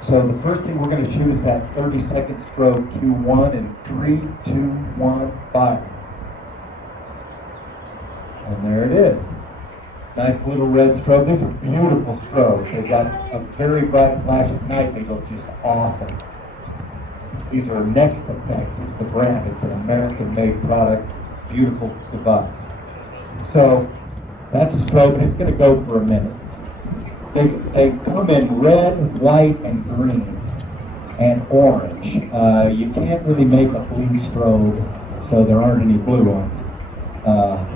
So the first thing we're going to shoot is that 30-second strobe Q1 in 3, 2, 1, fire. And there it is. Nice little red strobe. These are beautiful strobes. They got a very bright flash at night. They look just awesome. These are Next Effects. It's the brand. It's an American-made product. Beautiful device. So that's a strobe, and it's going to go for a minute. They come in red, white, and green, and orange. You can't really make a blue strobe, so there aren't any blue ones.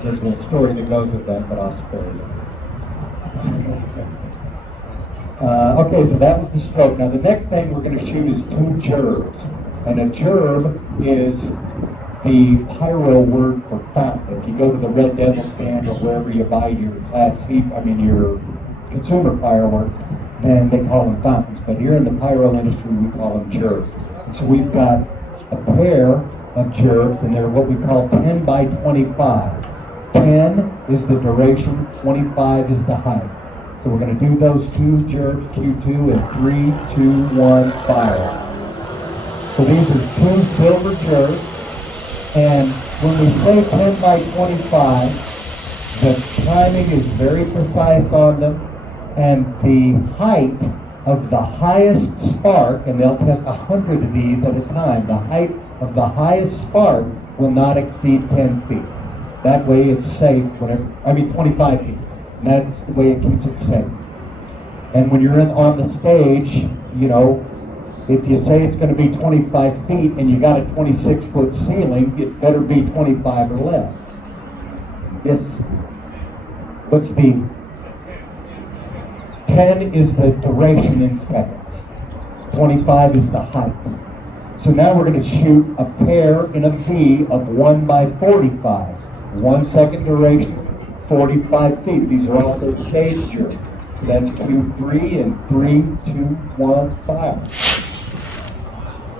There's a story that goes with that, but I'll spare you. Okay, so that was the strobe. Now the next thing we're going to shoot is 2 gerbs. And a gerb is the pyro word for fountain. If you go to the Red Devil stand or wherever you buy your your consumer fireworks, then they call them fountains. But here in the pyro industry, we call them gerbs. And so we've got a pair of gerbs, and they're what we call 10 by 25. 10 is the duration, 25 is the height. So we're going to do those 2 gerbs, Q2, in 3, 2, 1, fire. So these are 2 silver gerbs, and when we say 10 by 25, the timing is very precise on them, and the height of the highest spark, and they'll test 100 of these at a time, the height of the highest spark will not exceed 10 feet. That way it's safe, 25 feet. And that's the way it keeps it safe. And when you're on the stage, if you say it's going to be 25 feet and you got a 26-foot ceiling, it better be 25 or less. What's the 10 is the duration in seconds. 25 is the height. So now we're going to shoot a pair in a V of 1 by 45s. 1 second duration, 45 feet. These are also stage gerbs. So that's Q3 in 3, 2, 1, fire.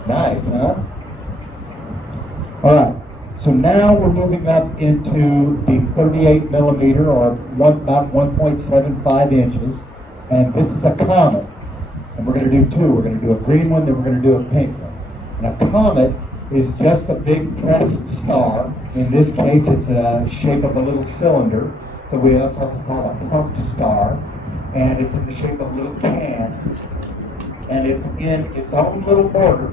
Nice, huh? All right. So now we're moving up into the 38 millimeter, or about 1.75 inches. And this is a comet. And we're going to do 2. We're going to do a green one, then we're going to do a pink one. And a comet is just a big pressed star. In this case, it's a shape of a little cylinder. So we also call it a pumped star. And it's in the shape of a little can. And it's in its own little border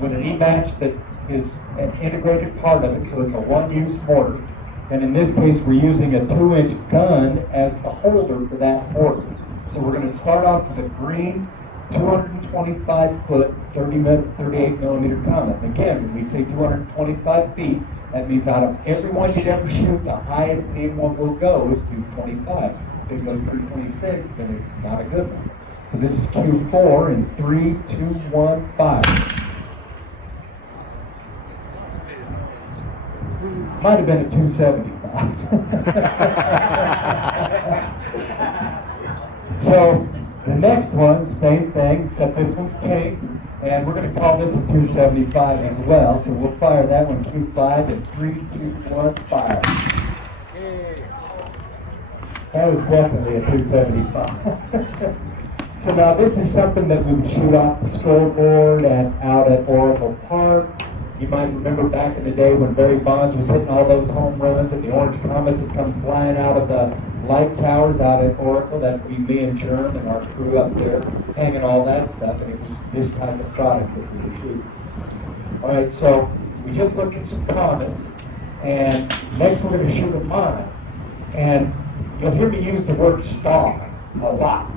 with an E-match that is an integrated part of it. So it's a one-use mortar. And in this case, we're using a 2-inch gun as the holder for that mortar. So we're going to start off with a green 225-foot, 38 millimeter comet. And again, when we say 225 feet, that means out of every one you'd ever shoot, the highest anyone will go is 225. If it goes 326, then it's not a good one. So this is Q4 in 3, 2, 1, fire. Might have been a 275. So the next one, same thing, except this one's pink, and we're going to call this a 275 as well. So we'll fire that one Q5 in 3, 2, 1, fire. That was definitely a 275. So now this is something that we would shoot off the scoreboard out at Oracle Park. You might remember back in the day when Barry Bonds was hitting all those home runs and the orange comets would come flying out of the light towers out at Oracle. That would be me and Germ and our crew up there hanging all that stuff, and it was this type of product that we would shoot. All right, so we just looked at some comets, and next we're going to shoot a mine. And you'll hear me use the word star a lot,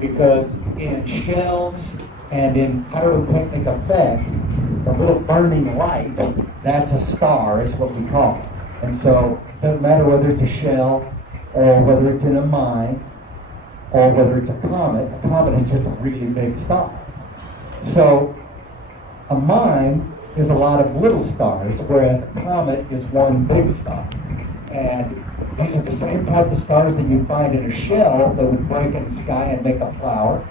because in shells and in pyrotechnic effects, the little burning light, that's a star, is what we call it. And so it doesn't matter whether it's a shell, or whether it's in a mine, or whether it's a comet. A comet is just a really big star. So a mine is a lot of little stars, whereas a comet is one big star. And these are the same type of stars that you find in a shell that would break in the sky and make a flower.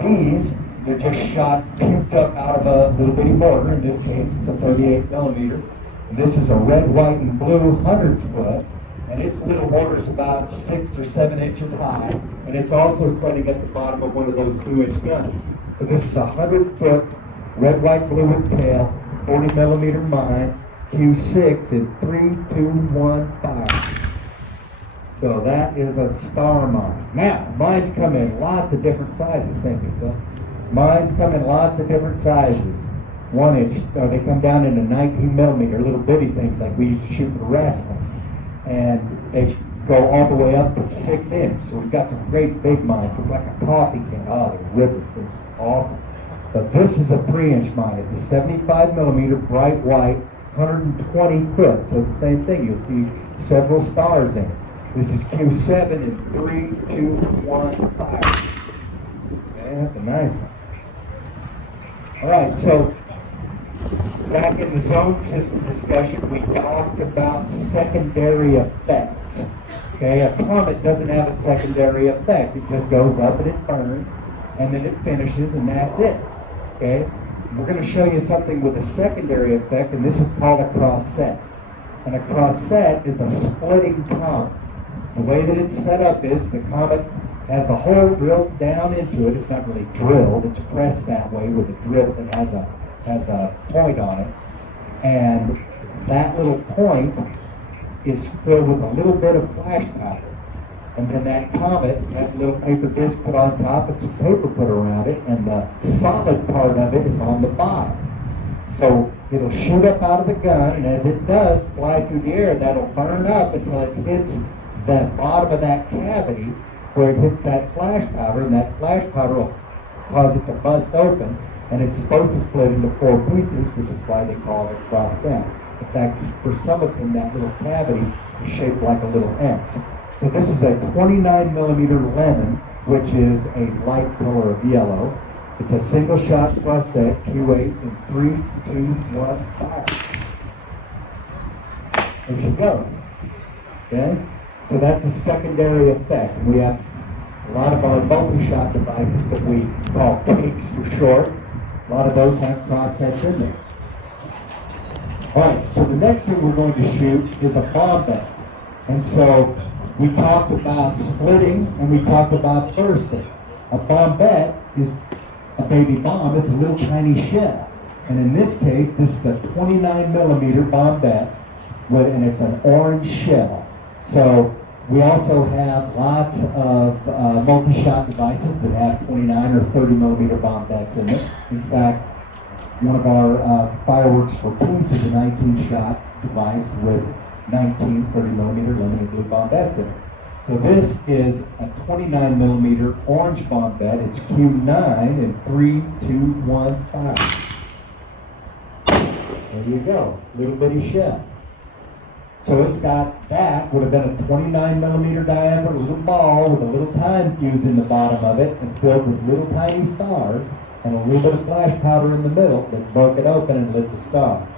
These, they're just shot, puked up out of a little bitty mortar. In this case, it's a 38 millimeter. And this is a red, white, and blue 100-foot. And its little mortar is about 6 or 7 inches high. And it's also setting at the bottom of one of those 2-inch guns. So this is a 100-foot red, white, blue with tail, 40 millimeter mine, Q6 in 3, 2, 1, fire. So that is a star mine. Now, mines come in lots of different sizes, thank you, Phil. Mines come in lots of different sizes. 1 inch, they come down into 19 millimeter, little bitty things like we used to shoot for wrestling. And they go all the way up to 6 inch. So we've got some great big mines. It's like a coffee can. Oh, the rivers, it's awesome. But this is a 3-inch mine. It's a 75 millimeter bright white, 120 foot. So the same thing. You'll see several stars in it. This is Q7 in 3, 2, 1, fire. Okay, that's a nice one. All right, so back in the zone system discussion, we talked about secondary effects. Okay, a comet doesn't have a secondary effect. It just goes up and it burns, and then it finishes, and that's it. Okay, we're going to show you something with a secondary effect, and this is called a cross-set. And a cross-set is a splitting comet. The way that it's set up is the comet has the hole drilled down into it. It's not really drilled, it's pressed that way with a drill that has a point on it. And that little point is filled with a little bit of flash powder. And then that comet has a little paper disc put on top and some paper put around it, and the solid part of it is on the bottom. So it'll shoot up out of the gun, and as it does, fly through the air, that'll burn up until it hits the bottom of that cavity where it hits that flash powder, and that flash powder will cause it to bust open, and it's supposed to split into 4 pieces, which is why they call it a cross-set. In fact, for some of them, that little cavity is shaped like a little X. So this is a 29 millimeter lemon, which is a light color of yellow. It's a single shot cross-set, Q8 in 3, 2, 1, fire. There she goes. Okay? So that's a secondary effect. And we have a lot of our multi-shot devices that we call cakes for short. A lot of those have cross-sets in there. All right, so the next thing we're going to shoot is a bombette. And so we talked about splitting and we talked about bursting. A bombette is a baby bomb. It's a little tiny shell. And in this case, this is a 29 millimeter bombette, and it's an orange shell. So we also have lots of multi-shot devices that have 29 or 30 millimeter bombettes in it. In fact, one of our fireworks for peace is a 19-shot device with 19 30 millimeter lemon and blue bombettes in it. So this is a 29 millimeter orange bombette. It's Q9 in 3, 2, 1, fire. There you go, little bitty shell. So it's got, that would have been a 29 millimeter diameter little ball with a little time fuse in the bottom of it and filled with little tiny stars and a little bit of flash powder in the middle that broke it open and lit the stars.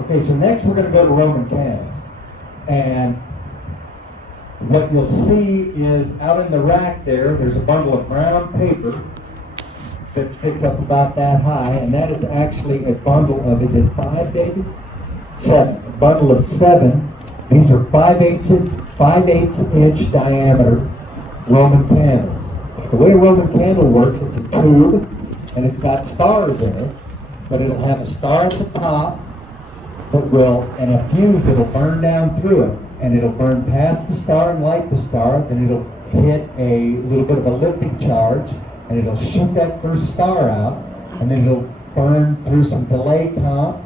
Okay, so next we're going to go to Roman candles. And what you'll see is out in the rack there's a bundle of brown paper that sticks up about that high, and that is actually a bundle of, is it 5, David? 7. A bundle of 7. These are 5/8 inch diameter Roman candles. The way a Roman candle works, it's a tube, and it's got stars in it, but it'll have a star at the top, and a fuse that'll burn down through it, and it'll burn past the star and light the star, then it'll hit a little bit of a lifting charge, and it'll shoot that first star out, and then it'll burn through some delay comp,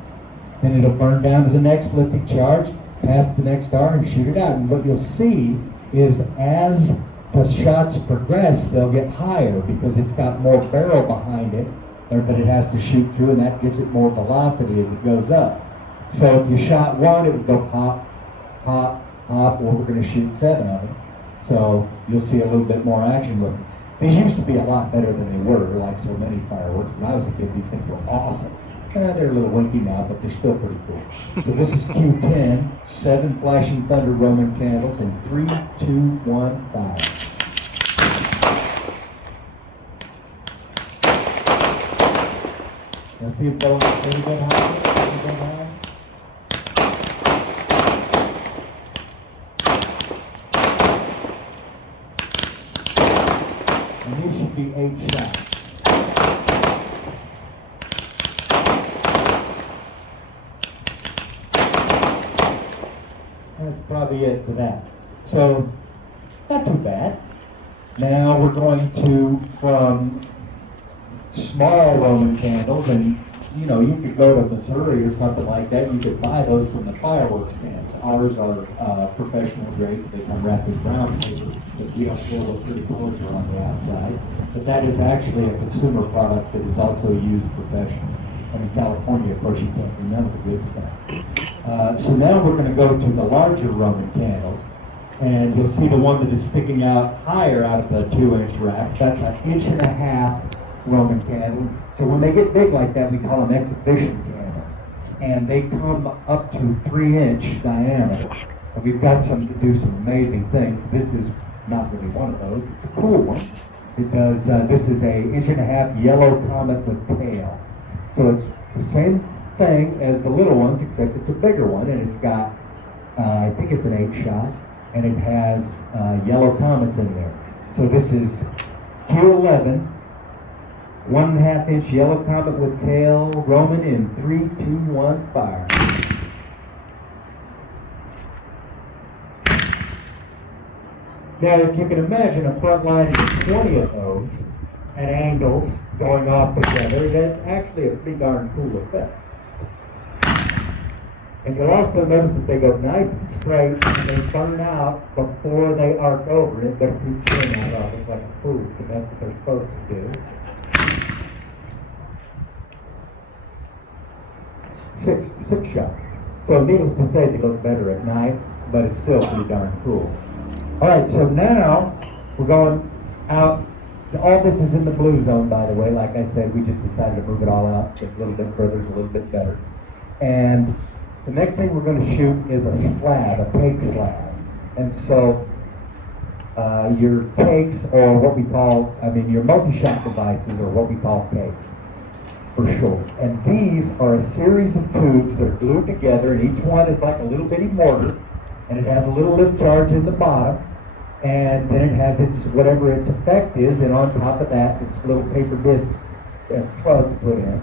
then it'll burn down to the next lifting charge, past the next star, and shoot it out. And what you'll see is as the shots progress, they'll get higher because it's got more barrel behind it, but it has to shoot through, and that gives it more velocity as it goes up. So if you shot 1, it would go pop, pop, pop, or we're going to shoot 7 of them. So you'll see a little bit more action with them. These used to be a lot better than they were, like so many fireworks. When I was a kid, these things were awesome. They're a little winky now, but they're still pretty cool. So this is Q10, 7 flashing thunder Roman candles in 3, 2, 1, fire. Let's see if those are pretty good high. And these should be 8 shots. That's probably it for that. So, not too bad. Now we're going to, from small Roman candles, and you know, you could go to Missouri or something like that, you could buy those from the fireworks stands. Ours are professional grades, they come wrapped in brown paper, because we don't feel those pretty colors are on the outside. But that is actually a consumer product that is also used professionally. And in California, of course, you can't do none of the good stuff. So now we're going to go to the larger Roman candles. And you'll see the one that is sticking out higher out of the 2-inch racks. That's an 1.5-inch Roman candle. So when they get big like that, we call them exhibition candles. And they come up to 3-inch diameter. And we've got some to do some amazing things. This is not really one of those. It's a cool one. Because this is a 1.5-inch yellow comet with tail. So it's the same thing as the little ones, except it's a bigger one, and it's got, I think it's an 8-shot, and it has yellow comets in there. So this is Q11, 1.5-inch yellow comet with tail, Roman in 3, 2, 1, fire. Now, if you can imagine a front line of 20 of those at angles going off together, that's actually a pretty darn cool effect. And you'll also notice that they go nice and straight and they burn out before they arc over. It better keep doing that or I'll look like a fool, but that's what they're supposed to do. 6-shot. So needless to say, they look better at night, but it's still pretty darn cool. All right, so now we're going out. All this is in the blue zone, by the way. Like I said, we just decided to move it all out just a little bit further, a little bit better. And the next thing we're going to shoot is a slab, a cake slab. And so your cakes, or what we call, your multi-shot devices, or what we call cakes, for short. And these are a series of tubes that are glued together, and each one is like a little bitty mortar, and it has a little lift charge in the bottom. And then it has its, whatever its effect is, and on top of that, it's little paper discs as plugs put in.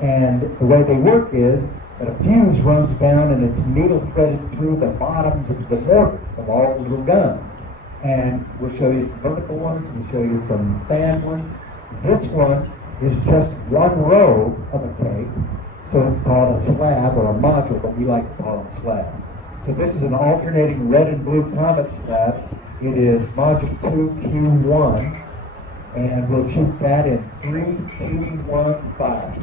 And the way they work is that a fuse runs down and it's needle threaded through the bottoms of the mortars of all the little guns. And we'll show you some vertical ones, we'll show you some fan ones. This one is just one row of a cake, so it's called a slab or a module, but we like to call them slabs. So this is an alternating red and blue comet slab. It is module 2Q1, and we'll shoot that in 3, 2, 1, 5.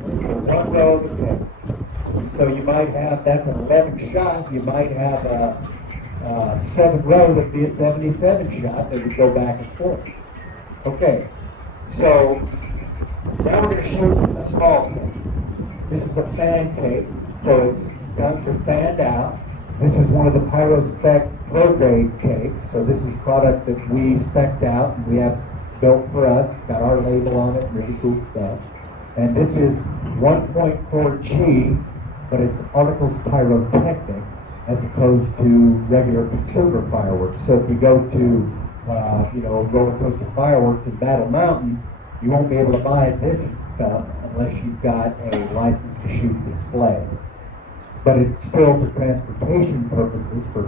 So one row of the cake. So you might have, that's an 11-shot, you might have a 7 row that'd be a 77-shot that would go back and forth. Okay, so now we're going to shoot a small cake. This is a fan cake, so its guns are fanned out. This is one of the pyrospec pro grade cakes, so this is product that we spec'd out and we have built for us. It's got our label on it, really cool stuff. And this is 1.4G, but it's articles pyrotechnic as opposed to regular consumer fireworks. So if you go to, roller coaster fireworks in Battle Mountain, you won't be able to buy this stuff unless you've got a license to shoot displays. But it's still for transportation purposes, for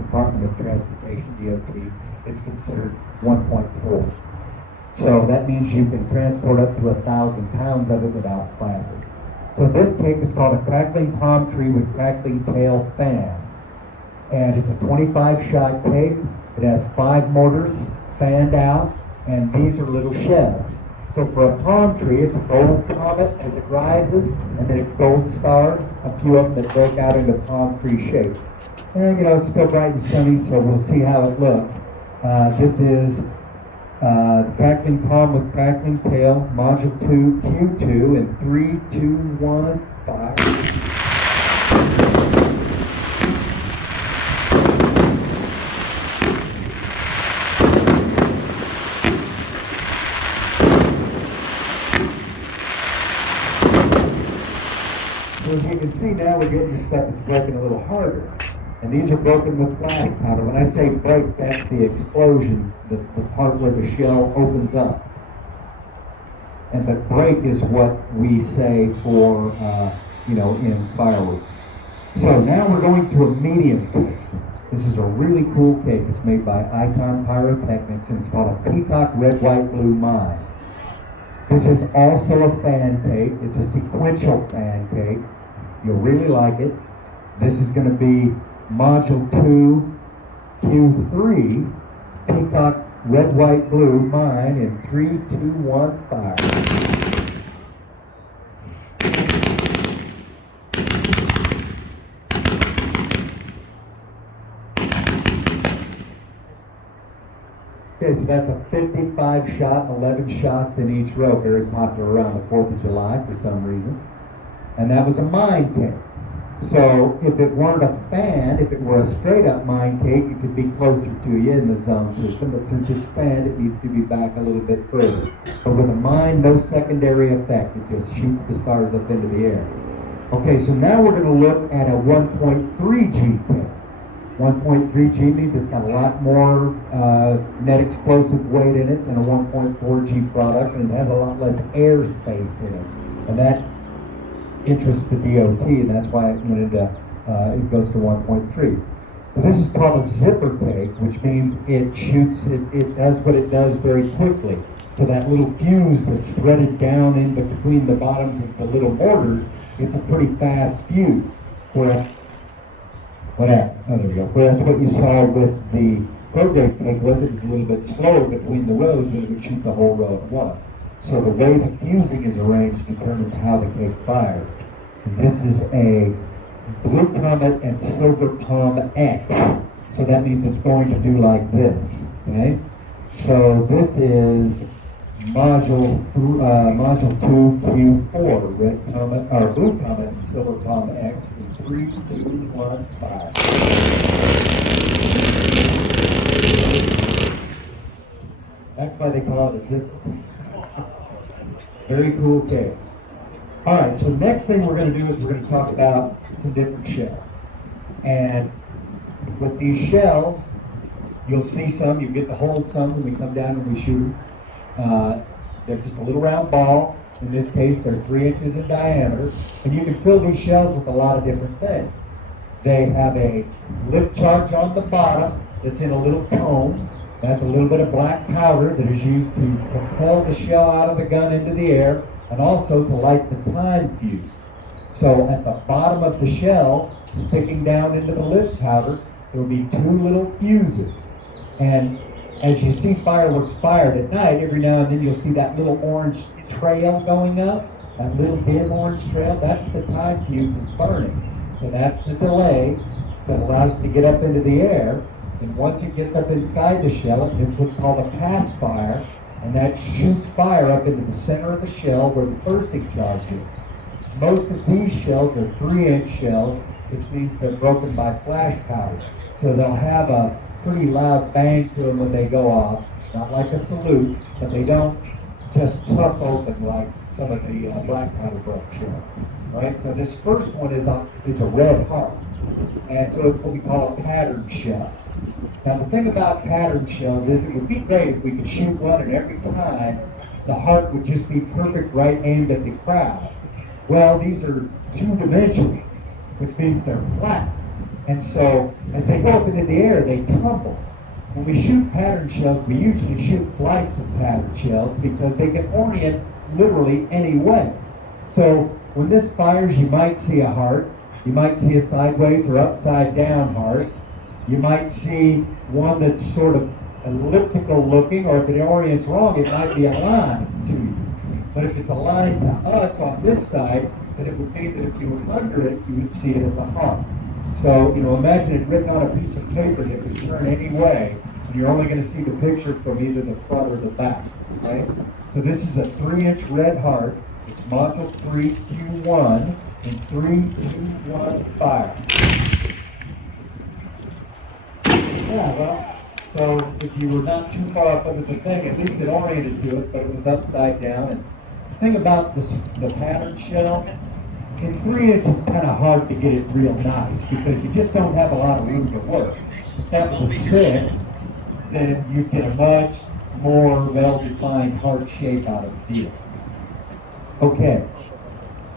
Department of Transportation, DOT, it's considered 1.4. So that means you can transport up to 1,000 pounds of it without clapping. So this cake is called a crackling palm tree with crackling tail fan. And it's a 25-shot cake. It has 5 mortars fanned out, and these are little shells. So for a palm tree, it's a gold comet as it rises, and then it's gold stars, a few of them that broke out into palm tree shape. And it's still bright and sunny, so we'll see how it looks. This is the crackling palm with crackling tail, module 2Q2, and 3, 2, 1, 5. So as you can see now, we're getting the stuff that's broken a little harder. And these are broken with flash powder. When I say break, that's the explosion, the part where the shell opens up. And the break is what we say for, in fireworks. So now we're going to a medium cake. This is a really cool cake. It's made by Icon Pyrotechnics, and it's called a Peacock Red, White, Blue Mine. This is also a fan cake. It's a sequential fan cake. You'll really like it. This is going to be Module 2, Q3, Peacock Red, White, Blue Mine in 3, 2, 1, fire. Okay, so that's a 55 shot, 11 shots in each row, very popular around the 4th of July for some reason. And that was a mine cake. So if it weren't a fan, if it were a straight up mine cake, it could be closer to you in the zone system, but since it's fanned, it needs to be back a little bit further. But with a mine, no secondary effect, it just shoots the stars up into the air. Okay, so now we're going to look at a 1.3 G cake. 1.3 G means it's got a lot more net explosive weight in it than a 1.4 G product, and it has a lot less air space in it. And that interests the DOT, and that's why it goes to 1.3. So this is called a zipper cake, which means it shoots, it does what it does very quickly. So that little fuse that's threaded down in between the bottoms of the little mortars, it's a pretty fast fuse. Whereas what you saw with the pro-grade cake was it was a little bit slower between the rows, and it would shoot the whole row at once. So the way the fusing is arranged determines how the cake fires. And this is a Blue Comet and Silver Palm X. So that means it's going to do like this. Okay? So this is module 2 Q4, Red Comet or Blue Comet and Silver Palm X in 3, 2, 1, fire. That's why they call it a zipper. Very cool cake. All right, so next thing we're going to do is we're going to talk about some different shells. And with these shells, you'll see some, you get to hold some when we come down and we shoot. They're just a little round ball. In this case, they're 3 inches in diameter. And you can fill these shells with a lot of different things. They have a lift charge on the bottom that's in a little cone. That's a little bit of black powder that is used to propel the shell out of the gun into the air, and also to light the time fuse. So at the bottom of the shell, sticking down into the lift powder, there will be 2 little fuses. And as you see fireworks fired at night, every now and then you'll see that little orange trail going up, that little dim orange trail. That's the time fuse is burning. So that's the delay that allows it to get up into the air. And once it gets up inside the shell, it hits what's called a pass fire, and that shoots fire up into the center of the shell where the bursting charge is. Most of these shells are 3-inch shells, which means they're broken by flash powder. So they'll have a pretty loud bang to them when they go off, not like a salute, but they don't just puff open like some of the black powder broke shells. Right? So this first one is a red heart, and so it's what we call a pattern shell. Now the thing about pattern shells is it would be great if we could shoot one and every time the heart would just be perfect right aimed at the crowd. Well, these are 2-dimensional, which means they're flat. And so as they go up into the air, they tumble. When we shoot pattern shells, we usually shoot flights of pattern shells because they can orient literally any way. So when this fires, you might see a heart. You might see a sideways or upside down heart. You might see one that's sort of elliptical looking, or if it orients wrong, it might be a line to you. But if it's a line to us on this side, then it would mean that if you were under it, you would see it as a heart. So, imagine it written on a piece of paper that would turn any way, and you're only going to see the picture from either the front or the back, right? So this is a 3-inch red heart. It's module 3 Q1 in 3, 2, 1, fire. Yeah, well, so if you were not too far up under the thing, at least it oriented to us, but it was upside down. And the thing about the pattern shells, in 3 inches it's kind of hard to get it real nice because you just don't have a lot of room to work. If that was a 6, then you'd get a much more well-defined heart shape out of the field. Okay,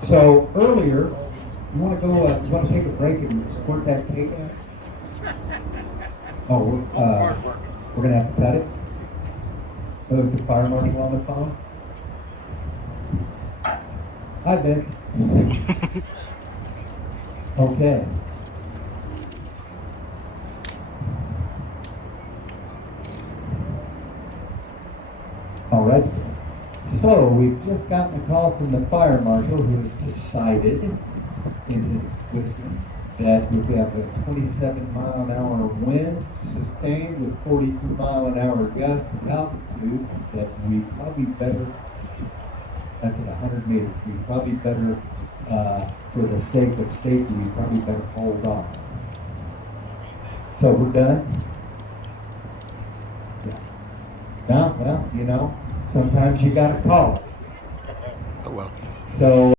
so earlier You wanna go, you wanna take a break and squirt that cake out? Oh, we're gonna have to cut it? So with the fire marshal on the phone? Hi, Vince. Okay. All right. So we've just gotten a call from the fire marshal who has decided, in his wisdom, that if we have a 27-mile-an-hour wind sustained with 42-mile-an-hour gusts at altitude, that we probably better, that's at 100 meters, we probably better, for the sake of safety, we probably better hold off. So we're done? Yeah. No, well, you know, sometimes you gotta call it. Oh well. So